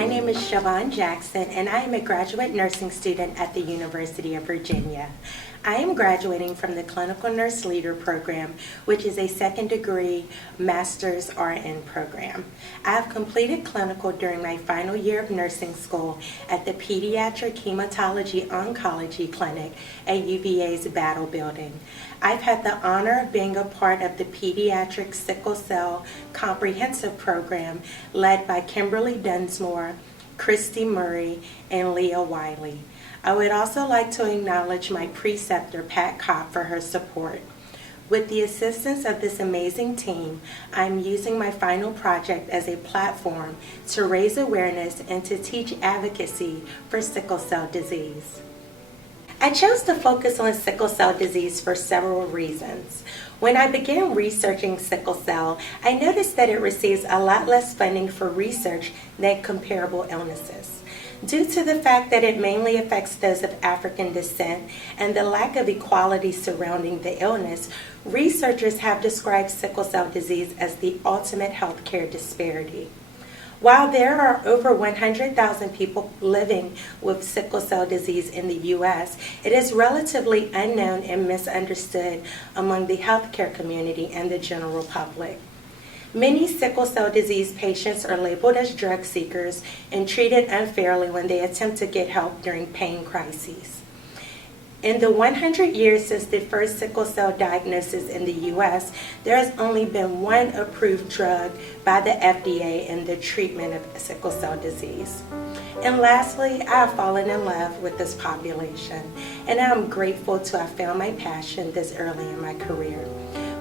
My name is Siobhan Jackson, and I am a graduate nursing student at the University of Virginia. I am graduating from the Clinical Nurse Leader program, which is a second-degree Master's RN program. I have completed clinical during my final year of nursing school at the Pediatric Hematology Oncology Clinic at UVA's Battle Building. I've had the honor of being a part of the Pediatric Sickle Cell Comprehensive Program led by Kimberly Dunsmore, Christy Murray, and Leah Wiley. I would also like to acknowledge my preceptor, Pat Kopp, for her support. With the assistance of this amazing team, I'm using my final project as a platform to raise awareness and to teach advocacy for sickle cell disease. I chose to focus on sickle cell disease for several reasons. When I began researching sickle cell, I noticed that it receives a lot less funding for research than comparable illnesses. Due to the fact that it mainly affects those of African descent and the lack of equality surrounding the illness, researchers have described sickle cell disease as the ultimate healthcare disparity. While there are over 100,000 people living with sickle cell disease in the U.S., it is relatively unknown and misunderstood among the healthcare community and the general public. Many sickle cell disease patients are labeled as drug seekers and treated unfairly when they attempt to get help during pain crises. In the 100 years since the first sickle cell diagnosis in the U.S., there has only been one approved drug by the FDA in the treatment of sickle cell disease. And lastly, I have fallen in love with this population, and I am grateful to have found my passion this early in my career.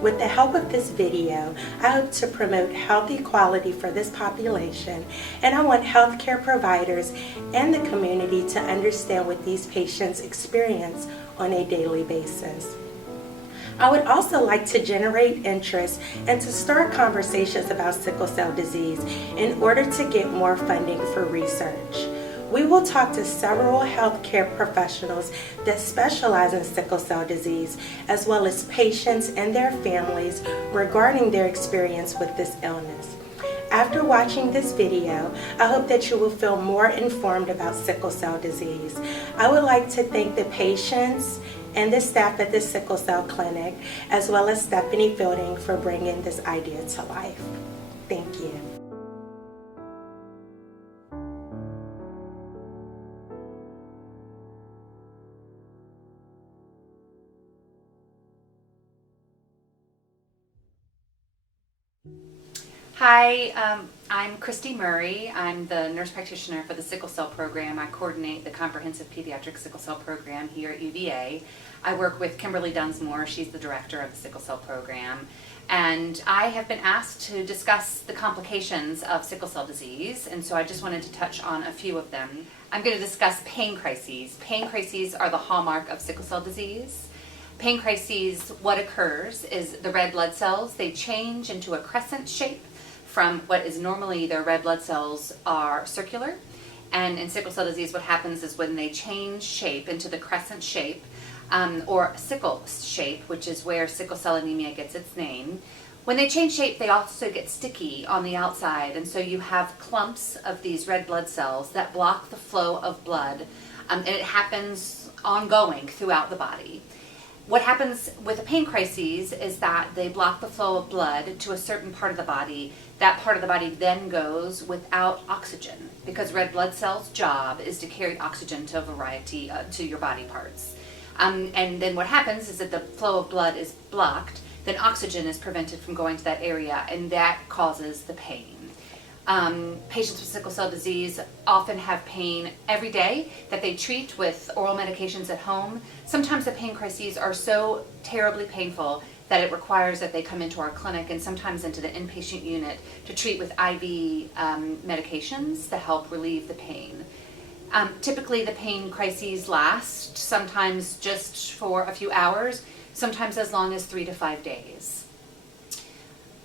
With the help of this video, I hope to promote health equality for this population, and I want healthcare providers and the community to understand what these patients experience on a daily basis. I would also like to generate interest and to start conversations about sickle cell disease in order to get more funding for research. We will talk to several healthcare professionals that specialize in sickle cell disease, as well as patients and their families regarding their experience with this illness. After watching this video, I hope that you will feel more informed about sickle cell disease. I would like to thank the patients and the staff at the Sickle Cell Clinic, as well as Stephanie Fielding, for bringing this idea to life. Thank you. Hi, I'm Christy Murray. I'm the nurse practitioner for the Sickle Cell Program. I coordinate the Comprehensive Pediatric Sickle Cell Program here at UVA. I work with Kimberly Dunsmore. She's the director of the Sickle Cell Program. And I have been asked to discuss the complications of sickle cell disease, and so I just wanted to touch on a few of them. I'm going to discuss pain crises. Pain crises are the hallmark of sickle cell disease. Pain crises, what occurs is the red blood cells, they change into a crescent shape from what is normally their red blood cells are circular. And in sickle cell disease, what happens is when they change shape into the crescent shape, or sickle shape, which is where sickle cell anemia gets its name, when they change shape, they also get sticky on the outside. And so you have clumps of these red blood cells that block the flow of blood, and it happens ongoing throughout the body. What happens with the pain crises is that they block the flow of blood to a certain part of the body. That part of the body then goes without oxygen, because red blood cells' job is to carry oxygen to a variety to your body parts. And then what happens is that the flow of blood is blocked, then oxygen is prevented from going to that area, and that causes the pain. Patients with sickle cell disease often have pain every day that they treat with oral medications at home. Sometimes the pain crises are so terribly painful that it requires that they come into our clinic and sometimes into the inpatient unit to treat with IV medications to help relieve the pain. Typically the pain crises last sometimes just for a few hours, sometimes as long as 3 to 5 days.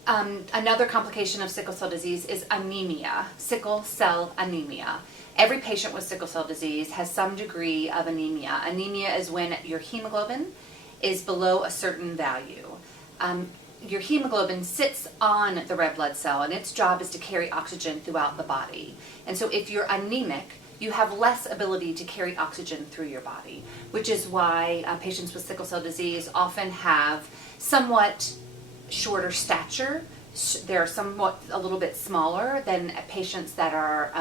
Another complication of sickle cell disease is anemia, sickle cell anemia. Every patient with sickle cell disease has some degree of anemia. Anemia is when your hemoglobin is below a certain value. your hemoglobin sits on the red blood cell, and its job is to carry oxygen throughout the body. And so if you're anemic, you have less ability to carry oxygen through your body, which is why patients with sickle cell disease often have somewhat shorter stature. They're somewhat a little bit smaller than patients that are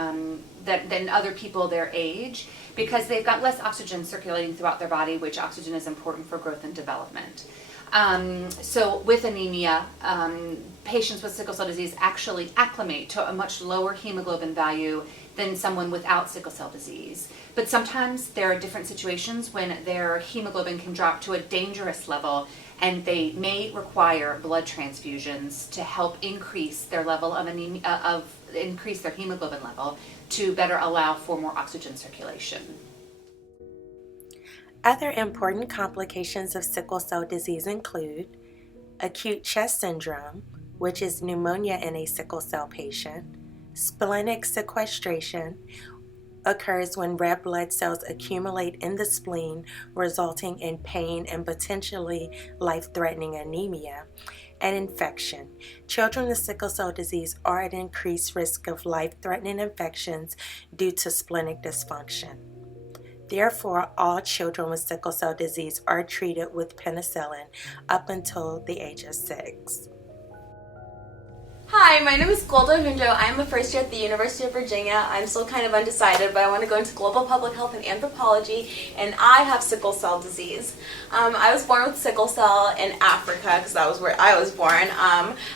than other people their age, because they've got less oxygen circulating throughout their body, which oxygen is important for growth and development. So with anemia, patients with sickle cell disease actually acclimate to a much lower hemoglobin value than someone without sickle cell disease. But sometimes there are different situations when their hemoglobin can drop to a dangerous level, and they may require blood transfusions to help increase their level of anemia, increase their hemoglobin level to better allow for more oxygen circulation. Other important complications of sickle cell disease include acute chest syndrome, which is pneumonia in a sickle cell patient. Splenic sequestration occurs when red blood cells accumulate in the spleen, resulting in pain and potentially life-threatening anemia. And infection. Children with sickle cell disease are at increased risk of life-threatening infections due to splenic dysfunction. Therefore, all children with sickle cell disease are treated with penicillin up until the age of 6. Hi, my name is Golda Hunjo. I am a first year at the University of Virginia. I'm still kind of undecided, but I want to go into global public health and anthropology, and I have sickle cell disease. I was born with sickle cell in Africa, because that was where I was born.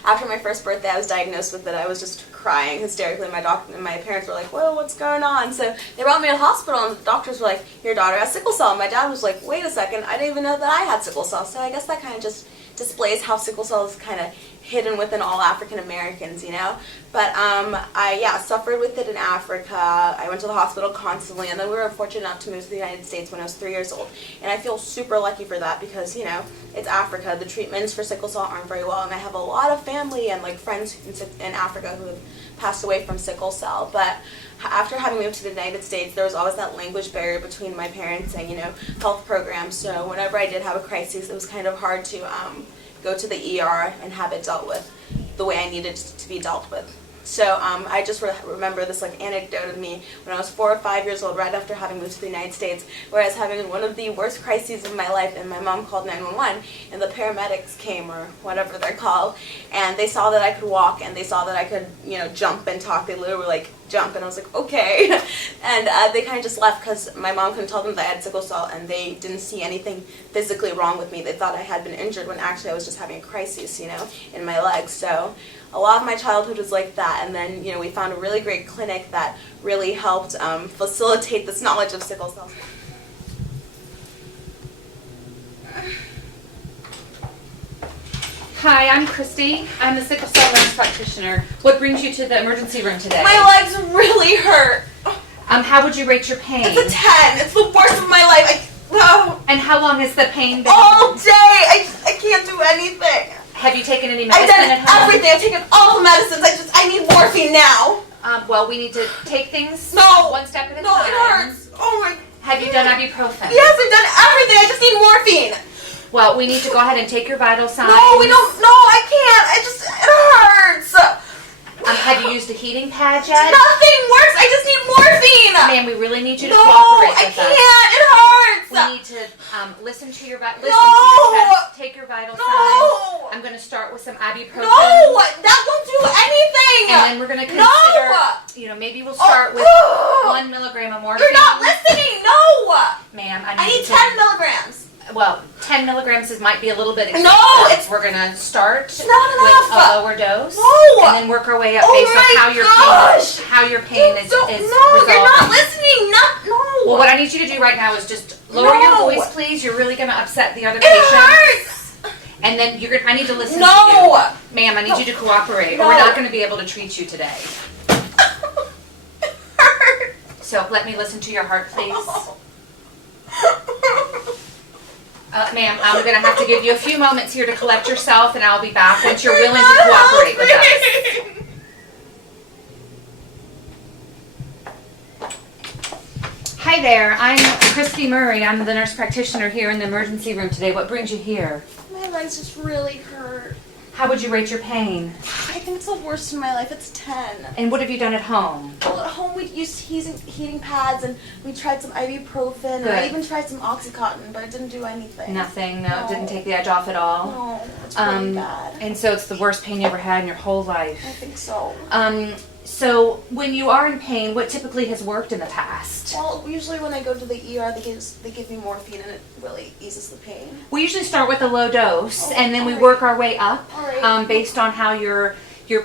After my first birthday, I was diagnosed with it. I was just crying hysterically. My doctor and my parents were like, "Whoa, what's going on?" So they brought me to the hospital, and the doctors were like, "Your daughter has sickle cell." And my dad was like, "Wait a second, I didn't even know that I had sickle cell." So I guess that kind of just displays how sickle cell is kind of hidden within all African Americans, you know. But I suffered with it in Africa. I went to the hospital constantly, and then we were fortunate enough to move to the United States when I was 3 years old. And I feel super lucky for that because, you know, it's Africa. The treatments for sickle cell aren't very well, and I have a lot of family and like friends in Africa who have passed away from sickle cell. But after having moved to the United States, there was always that language barrier between my parents and, you know, health programs. So whenever I did have a crisis, it was kind of hard to go to the ER and have it dealt with the way I needed to be dealt with. So I just remember this like anecdote of me when I was 4 or 5 years old, right after having moved to the United States, where I was having one of the worst crises of my life, and my mom called 911, and the paramedics came, or whatever they're called, and they saw that I could walk, and they saw that I could, you know, jump and talk. They literally were like, "Jump," and I was like, "Okay." And they kind of just left because my mom couldn't tell them that I had sickle cell, and they didn't see anything physically wrong with me. They thought I had been injured when actually I was just having a crisis, you know, in my legs. So a lot of my childhood was like that, and then, you know, we found a really great clinic that really helped facilitate this knowledge of sickle cell. Hi, I'm Christy. I'm the sickle cell nurse practitioner. What brings you to the emergency room today? My legs really hurt. How would you rate your pain? It's a 10. It's the worst of my life. And how long has the pain been? All day. I can't do anything. Have you taken any I've medicine done at home? everything. I've taken all the medicines. I need morphine now. Well, we need to take things one step at a time. No, it hurts. Oh my. Have you done ibuprofen? Yes, I've done everything. I just need morphine. Well, we need to go ahead and take your vital signs. No, we don't. No, I can't. It hurts. Have you used a heating pad yet? Nothing works. I just need morphine. Ma'am, we really need you to cooperate with us. No, I can't. It hurts. We need to listen to your to your chest, take your vital signs. I'm going to start with some ibuprofen. No, that won't do anything. And then we're going to consider, you know, maybe we'll start with 1 milligram of morphine. You're not listening. No. Ma'am, I need 10 milligrams. Well, 10 milligrams might be a little bit excessive. No, we're going to start with enough. a lower dose. No. And then work our way up based on how your pain is No, resolving. you're not listening. No. Well, what I need you to do right now is just lower your voice, please. You're really going to upset the other It patients. hurts. And then I need to listen to No. you. Ma'am, I need you to cooperate, No. or we're not going to be able to treat you today. It hurts. So let me listen to your heart, please. Ma'am, I'm going to have to give you a few moments here to collect yourself, and I'll be back once you're willing to cooperate with us. Hi there, I'm Christy Murray. I'm the nurse practitioner here in the emergency room today. What brings you here? My legs just really hurt. How would you rate your pain? I think it's the worst in my life. It's 10. And what have you done at home? Well, at home we used heating pads, and we tried some ibuprofen, and Good. I even tried some Oxycontin, but it didn't do anything. Nothing? No, it didn't No. take the edge off at all? No, it's really bad. And so it's the worst pain you ever had in your whole life? I think so. So when you are in pain, what typically has worked in the past? Well, usually when I go to the ER, they give me morphine, and it really eases the pain. We usually start with a low dose, Oh, and then we alright. work our way up, Alright. based on how your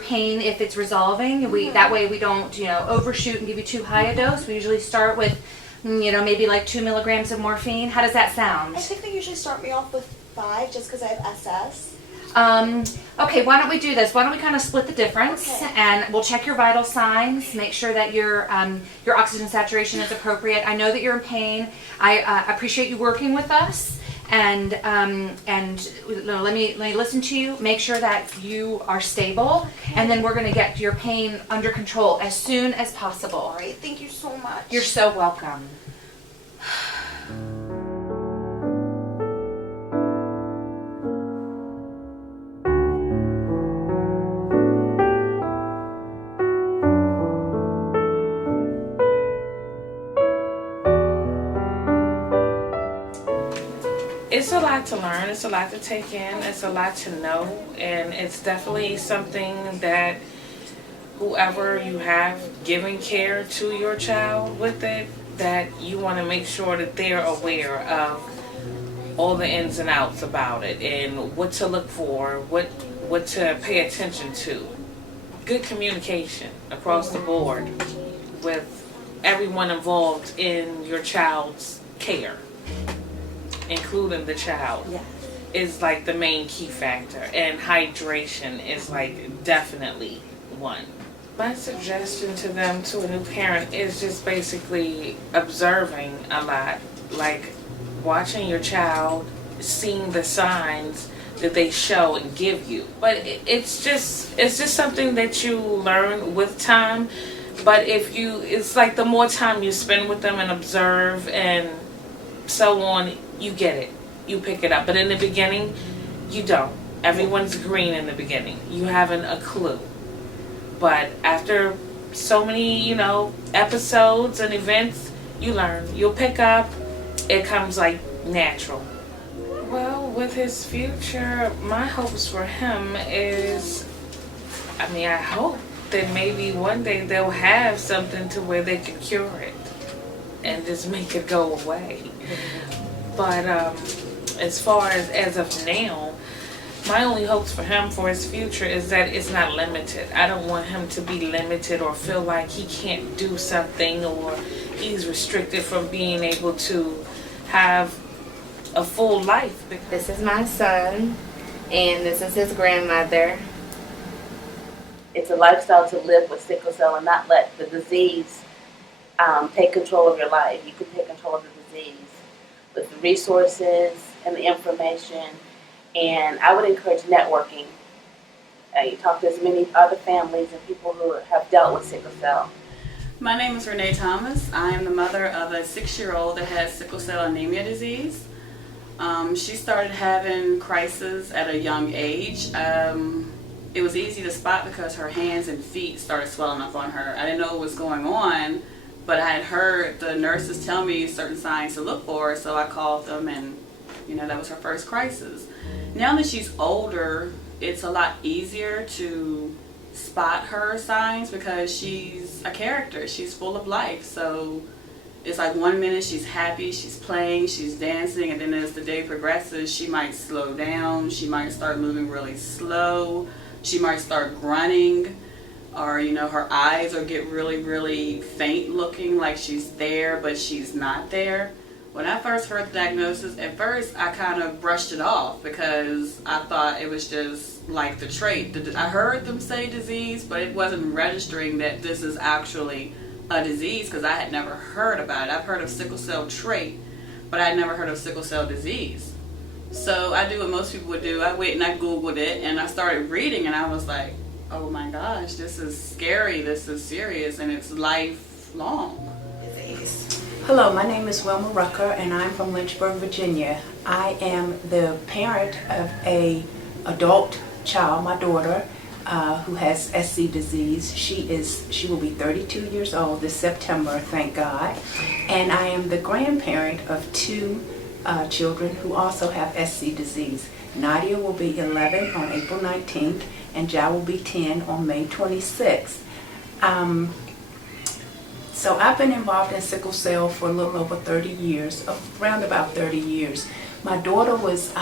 pain, if it's resolving. That way we don't, overshoot and give you too high a dose. We usually start with, maybe like 2 milligrams of morphine. How does that sound? I think they usually start me off with 5 just because I have SS. Okay, why don't we do this? Why don't we kind of split the difference, Okay. and we'll check your vital signs, make sure that your oxygen saturation is appropriate. I know that you're in pain. I appreciate you working with us, and let me listen to you. Make sure that you are stable, and then we're going to get your pain under control as soon as possible. All right, thank you so much. You're so welcome. It's a lot to learn, it's a lot to take in, it's a lot to know, and it's definitely something that whoever you have giving care to your child with it, that you want to make sure that they're aware of all the ins and outs about it and what to look for, what to pay attention to. Good communication across the board with everyone involved in your child's care, including the child, Yeah. is like the main key factor, and hydration is like definitely one. My suggestion to them, to a new parent, is just basically observing a lot, like watching your child, seeing the signs that they show and give you. But it's just something that you learn with time. But it's like the more time you spend with them and observe and so on, you get it, you pick it up. But in the beginning, you don't. Everyone's green in the beginning. You haven't a clue. But after so many, episodes and events, you learn. You'll pick up. It comes like natural. Well, with his future, my hopes for him is, I hope that maybe one day they'll have something to where they can cure it and just make it go away. But as far as of now, my only hopes for him, for his future, is that it's not limited. I don't want him to be limited or feel like he can't do something or he's restricted from being able to have a full life. This is my son, and this is his grandmother. It's a lifestyle to live with sickle cell and not let the disease take control of your life. You can take control of the disease with the resources and the information. And I would encourage networking. You talk to as many other families and people who have dealt with sickle cell. My name is Renee Thomas. I am the mother of a 6-year-old that has sickle cell anemia disease. She started having crises at a young age. It was easy to spot because her hands and feet started swelling up on her. I didn't know what was going on, but I had heard the nurses tell me certain signs to look for, so I called them, and that was her first crisis. Now that she's older, it's a lot easier to spot her signs because she's a character. She's full of life. So it's like one minute she's happy, she's playing, she's dancing, and then as the day progresses, she might slow down, she might start moving really slow, she might start grunting, or her eyes will get really, really faint looking, like she's there, but she's not there. When I first heard the diagnosis, at first I kind of brushed it off because I thought it was just like the trait. I heard them say disease, but it wasn't registering that this is actually a disease because I had never heard about it. I've heard of sickle cell trait, but I had never heard of sickle cell disease. So I do what most people would do. I went and I Googled it and I started reading, and I was like, oh my gosh, this is scary, this is serious, and it's lifelong disease. Hello, my name is Wilma Rucker, and I'm from Lynchburg, Virginia. I am the parent of a adult child, my daughter, who has SC disease. She will be 32 years old this September, thank God. And I am the grandparent of two children who also have SC disease. Nadia will be 11 on April 19th, and Ja will be 10 on May 26th. So I've been involved in sickle cell for a little over 30 years, around about 30 years. My daughter was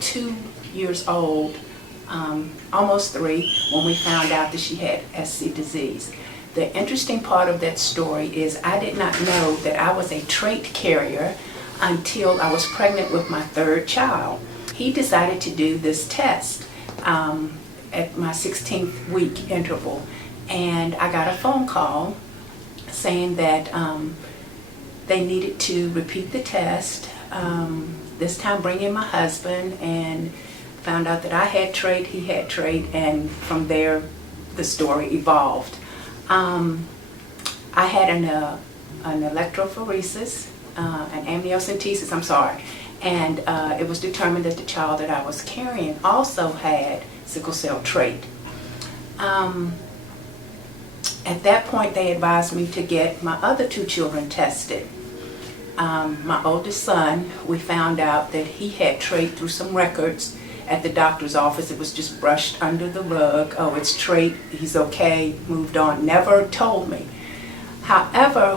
2 years old, almost 3, when we found out that she had SC disease. The interesting part of that story is I did not know that I was a trait carrier until I was pregnant with my 3rd child. He decided to do this test at my 16th week interval, and I got a phone call saying that they needed to repeat the test, this time bring in my husband, and found out that I had trait, he had trait, and from there the story evolved. I had an electrophoresis, an amniocentesis, and it was determined that the child that I was carrying also had sickle cell trait. At that point, they advised me to get my other 2 children tested. My oldest son, we found out that he had trait through some records at the doctor's office. It was just brushed under the rug. Oh, it's trait, he's okay, moved on, never told me. However,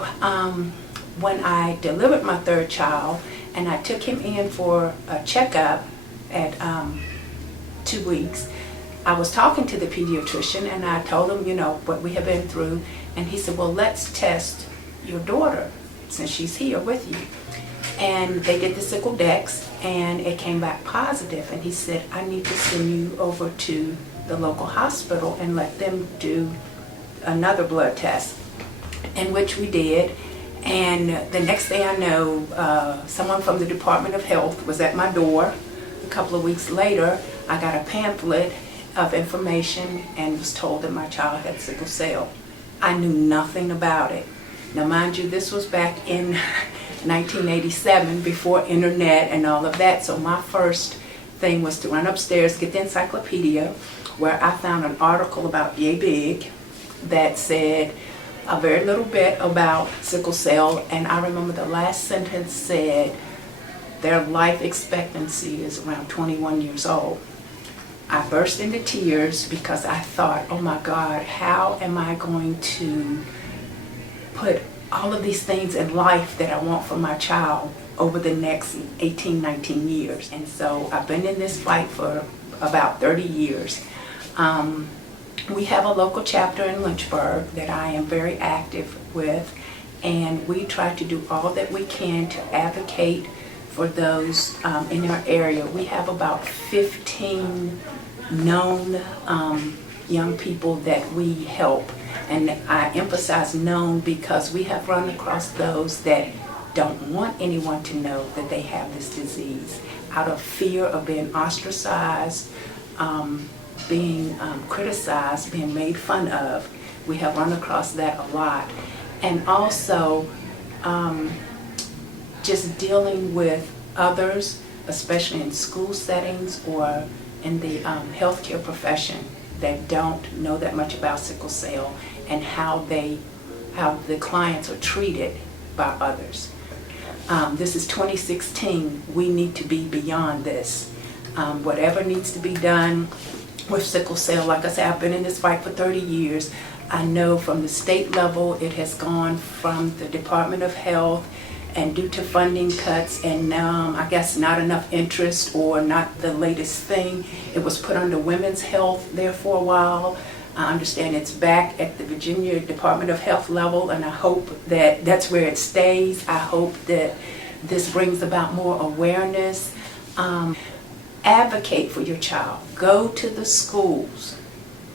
when I delivered my 3rd child and I took him in for a checkup at 2 weeks, I was talking to the pediatrician and I told him, what we have been through, and he said, well, let's test your daughter since she's here with you. And they did the sickle dex and it came back positive, and he said, I need to send you over to the local hospital and let them do another blood test, in which we did. And the next thing I know, someone from the Department of Health was at my door. A couple of weeks later, I got a pamphlet of information and was told that my child had sickle cell. I knew nothing about it. Now mind you, this was back in 1987, before internet and all of that, so my first thing was to run upstairs, get the encyclopedia, where I found an article about Yay Big that said a very little bit about sickle cell, and I remember the last sentence said their life expectancy is around 21 years old. I burst into tears because I thought, oh my God, how am I going to put all of these things in life that I want for my child over the next 18, 19 years? And so I've been in this fight for about 30 years. We have a local chapter in Lynchburg that I am very active with, and we try to do all that we can to advocate for those in our area. We have about 15 known young people that we help, and I emphasize known because we have run across those that don't want anyone to know that they have this disease out of fear of being ostracized, being criticized, being made fun of. We have run across that a lot. And also just dealing with others, especially in school settings or in the healthcare profession, that don't know that much about sickle cell and how the clients are treated by others. This is 2016. We need to be beyond this. Whatever needs to be done with sickle cell, like I said, I've been in this fight for 30 years. I know from the state level it has gone from the Department of Health, and due to funding cuts and I guess not enough interest or not the latest thing, it was put under Women's Health there for a while. I understand it's back at the Virginia Department of Health level, and I hope that that's where it stays. I hope that this brings about more awareness. Advocate for your child. Go to the schools.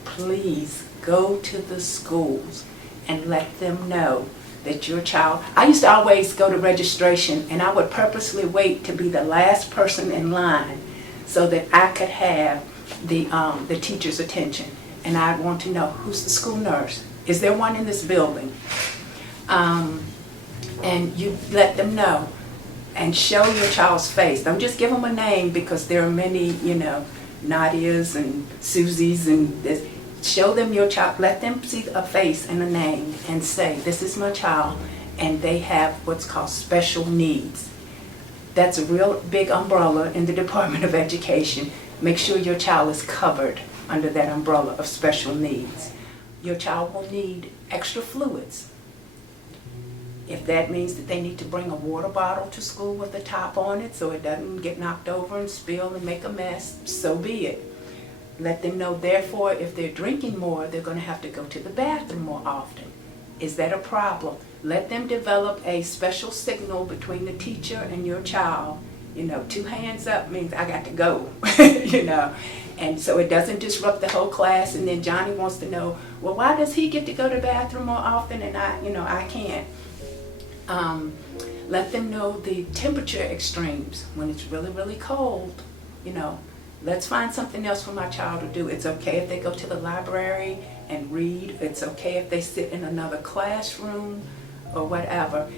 Please go to the schools and let them know that your child. I used to always go to registration, and I would purposely wait to be the last person in line so that I could have the teacher's attention. And I'd want to know, who's the school nurse? Is there one in this building? And you let them know and show your child's face. Don't just give them a name, because there are many, Nadia's and Susie's, and show them your child. Let them see a face and a name and say, this is my child, and they have what's called special needs. That's a real big umbrella in the Department of Education. Make sure your child is covered under that umbrella of special needs. Your child will need extra fluids. If that means that they need to bring a water bottle to school with a top on it so it doesn't get knocked over and spill and make a mess, so be it. Let them know, therefore, if they're drinking more, they're going to have to go to the bathroom more often. Is that a problem? Let them develop a special signal between the teacher and your child. 2 hands up means I got to go, And so it doesn't disrupt the whole class, and then Johnny wants to know, well, why does he get to go to the bathroom more often and I can't? Let them know the temperature extremes. When it's really, really cold, let's find something else for my child to do. It's okay if they go to the library and read. It's okay if they sit in another classroom or whatever.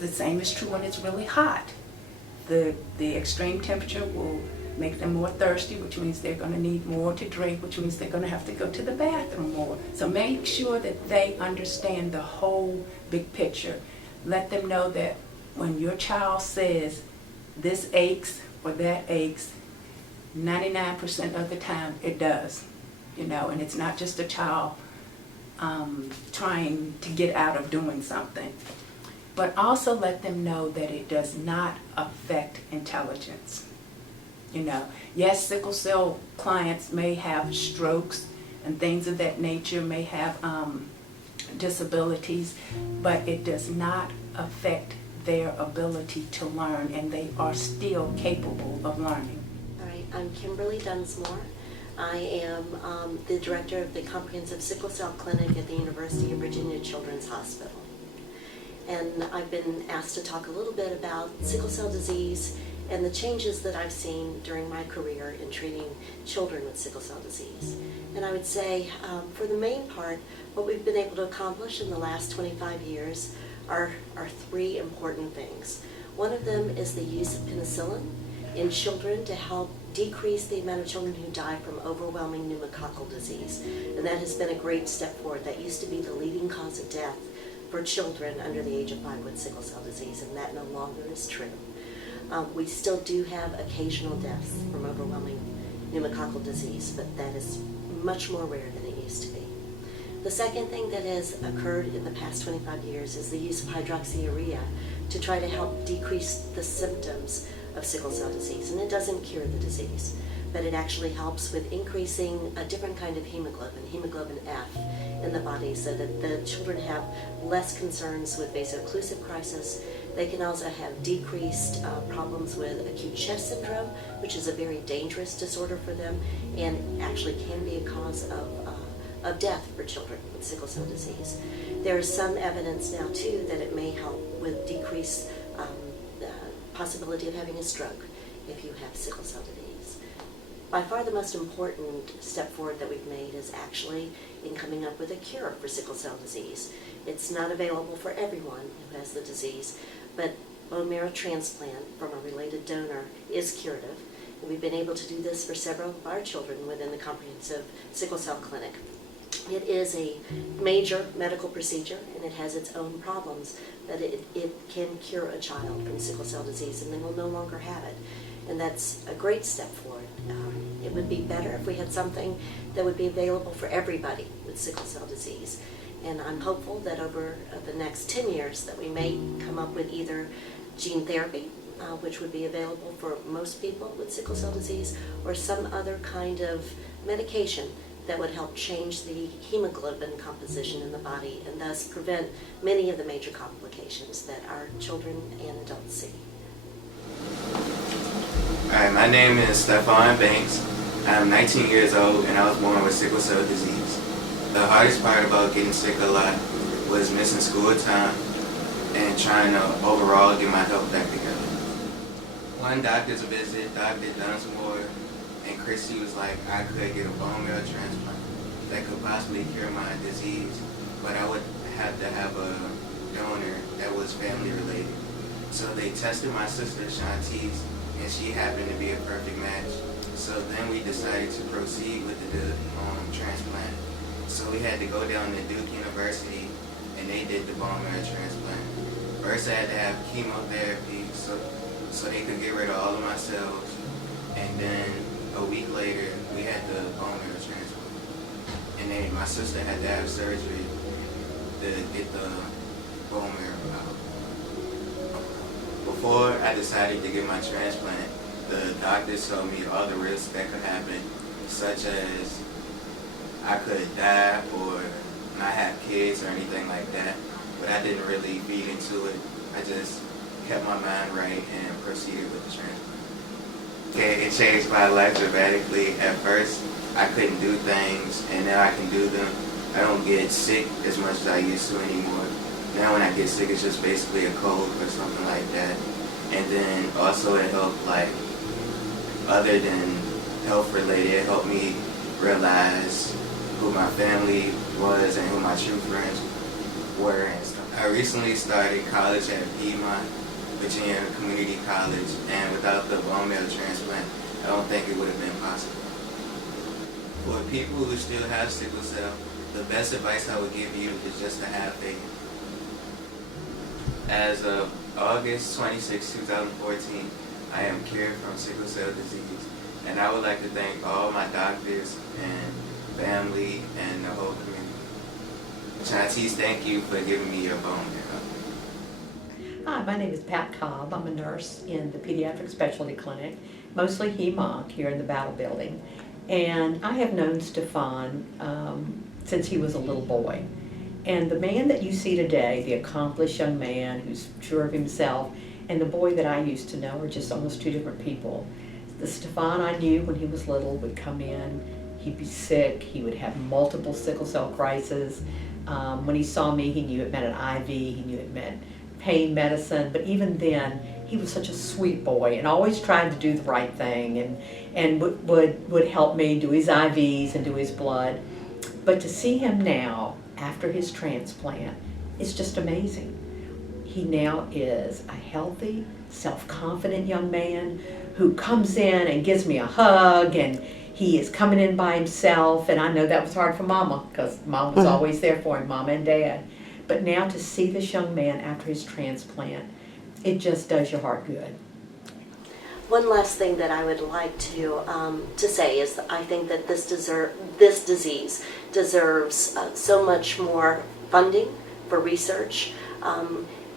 The same is true when it's really hot. The extreme temperature will make them more thirsty, which means they're going to need more to drink, which means they're going to have to go to the bathroom more. So make sure that they understand the whole big picture. Let them know that when your child says this aches or that aches, 99% of the time it does, and it's not just a child trying to get out of doing something. But also let them know that it does not affect intelligence. Yes, sickle cell clients may have strokes and things of that nature, may have disabilities, but it does not affect their ability to learn, and they are still capable of learning. All right, I'm Kimberly Dunsmore. I am the director of the Comprehensive Sickle Cell Clinic at the University of Virginia Children's Hospital. And I've been asked to talk a little bit about sickle cell disease and the changes that I've seen during my career in treating children with sickle cell disease. And I would say, for the main part, what we've been able to accomplish in the last 25 years are 3 important things. One of them is the use of penicillin in children to help decrease the amount of children who die from overwhelming pneumococcal disease. And that has been a great step forward. That used to be the leading cause of death for children under the age of 5 with sickle cell disease, and that no longer is true. We still do have occasional deaths from overwhelming pneumococcal disease, but that is much more rare than it used to be. The second thing that has occurred in the past 25 years is the use of hydroxyurea to try to help decrease the symptoms of sickle cell disease. And it doesn't cure the disease, but it actually helps with increasing a different kind of hemoglobin, hemoglobin F, in the body, so that the children have less concerns with vaso-occlusive crisis. They can also have decreased problems with acute chest syndrome, which is a very dangerous disorder for them and actually can be a cause of death for children with sickle cell disease. There is some evidence now too that it may help with decreased possibility of having a stroke if you have sickle cell disease. By far the most important step forward that we've made is actually in coming up with a cure for sickle cell disease. It's not available for everyone who has the disease, but bone marrow transplant from a related donor is curative. And we've been able to do this for several of our children within the Comprehensive Sickle Cell Clinic. It is a major medical procedure and it has its own problems, but it can cure a child from sickle cell disease and they will no longer have it. And that's a great step forward. It would be better if we had something that would be available for everybody with sickle cell disease. And I'm hopeful that over the next 10 years that we may come up with either gene therapy, which would be available for most people with sickle cell disease, or some other kind of medication that would help change the hemoglobin composition in the body and thus prevent many of the major complications that our children and adults see. Hi, my name is Stephon Banks. I'm 19 years old and I was born with sickle cell disease. The hardest part about getting sick a lot was missing school time and trying to overall get my health back together. One doctor's visit, Dr. Dunsmore and Christy was like, I could get a bone marrow transplant that could possibly cure my disease, but I would have to have a donor that was family related. So they tested my sister Shantice, and she happened to be a perfect match. So then we decided to proceed with the transplant. So we had to go down to Duke University, and they did the bone marrow transplant. First, I had to have chemotherapy so they could get rid of all of my cells, and then a week later, we had the bone marrow transplant. And then my sister had to have surgery to get the bone marrow out. Before I decided to get my transplant, the doctors told me all the risks that could happen, such as I could die or not have kids or anything like that. But I didn't really feed into it. I just kept my mind right and proceeded with the transplant. Okay, it changed my life dramatically. At first, I couldn't do things, and now I can do them. I don't get sick as much as I used to anymore. Now when I get sick, it's just basically a cold or something like that. And then also it helped, like, other than health related, it helped me realize who my family was and who my true friends were and stuff. I recently started college at Piedmont, Virginia Community College, and without the bone marrow transplant, I don't think it would have been possible. For people who still have sickle cell, the best advice I would give you is just to have faith. As of August 26, 2014, I am cured from sickle cell disease, and I would like to thank all my doctors and family and the whole community. Chantis, thank you for giving me your bone marrow. Hi, my name is Pat Cobb. I'm a nurse in the Pediatric Specialty Clinic, mostly hem-onc here in the Battle Building. And I have known Stefan since he was a little boy. And the man that you see today, the accomplished young man who's sure of himself, and the boy that I used to know are just almost two different people. The Stefan I knew when he was little would come in, he'd be sick, he would have multiple sickle cell crises. When he saw me, he knew it meant an IV, he knew it meant pain medicine, but even then, he was such a sweet boy and always tried to do the right thing and would help me do his IVs and do his blood. But to see him now, after his transplant, is just amazing. He now is a healthy, self-confident young man who comes in and gives me a hug, and he is coming in by himself, and I know that was hard for Mama, because Mom was always there for him, Mama and Dad. But now to see this young man after his transplant, it just does your heart good. One last thing that I would like to say is that I think that this disease deserves so much more funding for research.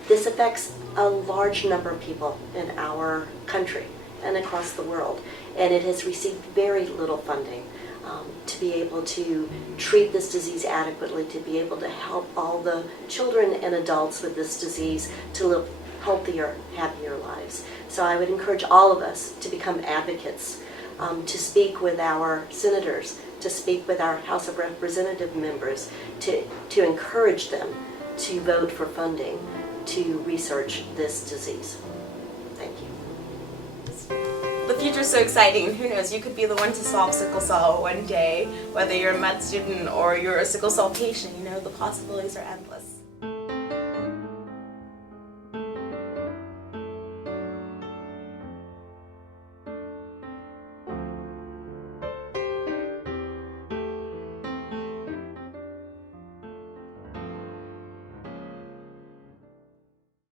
This affects a large number of people in our country and across the world, and it has received very little funding to be able to treat this disease adequately, to be able to help all the children and adults with this disease to live healthier, happier lives. So I would encourage all of us to become advocates, to speak with our senators, to speak with our House of Representative members, to encourage them to vote for funding to research this disease. Thank you. The future's so exciting. Who knows, you could be the one to solve sickle cell one day, whether you're a med student or you're a sickle cell patient. You know, the possibilities are endless.